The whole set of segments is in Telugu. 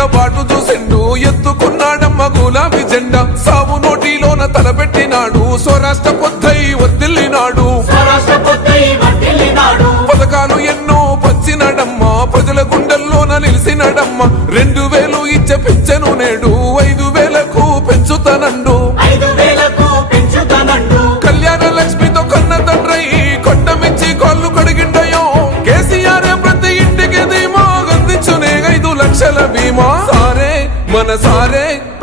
నుండి వెనక బాటు చూసిండు ఎత్తుకున్నాడమ్మ గులాబీ జెండా. సాగు నోటిలోన తలపెట్టినాడు స్వరాష్ట్ర పొద్దై వర్దిల్లినాడు వర్ధిల్లినాడు పథకాలు ఎన్నో పంచినడమ్మ ప్రజల గుండెల్లోన నిలిచినడమ్మ రెండు వేలు ఇచ్చే పింఛను నేడు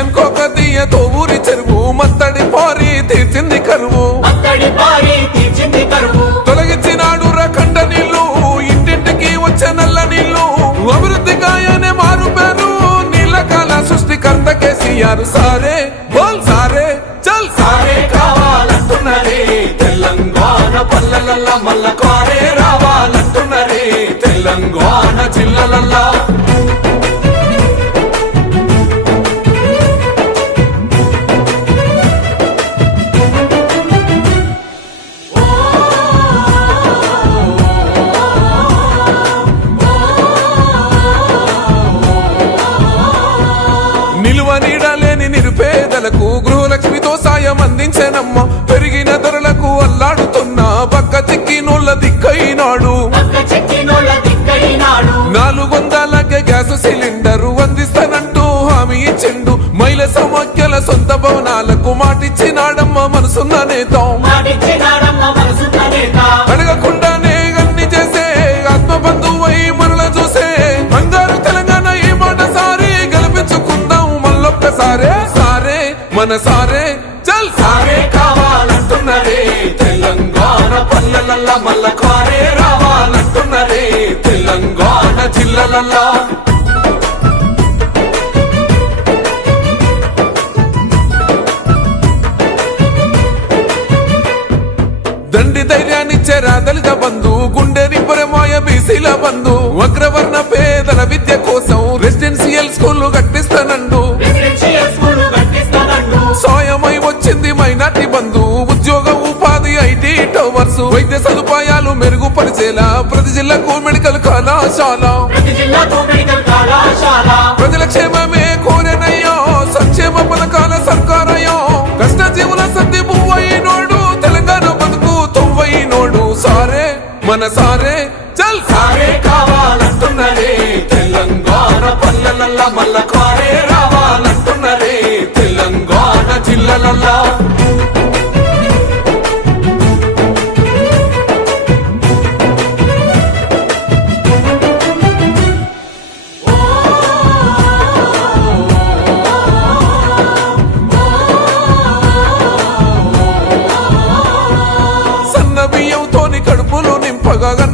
మిషన్ కోకతీయతో ఊరి చెరువు మత్తడి పారి తీర్చింది కరువు. తొలగించినాడు రకండ నీళ్ళు ఇంటింటికి వచ్చే నల్ల నీళ్ళు అభివృద్ధి గాయనే మారు పేరు నీళ్ళ కాల సృష్టికర్త కేసీఆర్ సారే బోల్ సారే చల్ సారే. కావాలంటున్నరే తెలంగాణ పల్లెలల్లా మల్ల కారే రావాలంటున్నరే తెలంగాణ జిల్లలల్లా. నీడలేని నిరుపేదలకు గృహలక్ష్మితో సాయం అందించానమ్మ. పెరిగిన ధరలకు అల్లాడుతున్న. పక్క చిక్కినోళ్ళ దిక్కైనాడు. నాలుగు వందలకే గ్యాస్ సిలిండర్ అందిస్తానంటూ హామీ ఇచ్చిండు. మహిళ సమాఖ్యల సొంత భవనాలకు మాటిచ్చినాడమ్మ మనసున్న నేత. మన సారే చల్ సారే కావాలంటున్నరే. తెలంగాణ పల్లెలల్లా మల్ల కారే రావాలంటున్నరే. తెలంగాణ జిల్లలల్లా. దండి ధైర్యాన్నిచ్చే దళిత బంధు. గుండె నిబ్బరమాయ బీసీల బంధు. అగ్రవర్ణ పేదల విద్య కోసం రెసిడెన్షియల్ స్కూల్ కట్టి సదుపాయాలు మెరుగుపరిచేలా. ప్రతి జిల్లాకు మెడికల్ కళాశాల. ప్రజల క్షేమమే కోరెనయ్యో. సంక్షేమ పథకాల సర్కారయ్యో. కష్ట జీవుల సర్ది పువ్వైనోడు తెలంగాణ బతుకు తొవ్వైనోడు సారే మన సారే చల్. సారే కావాలంటున్నరే తెలంగాణ పల్లెలల్లా మల్ల fuego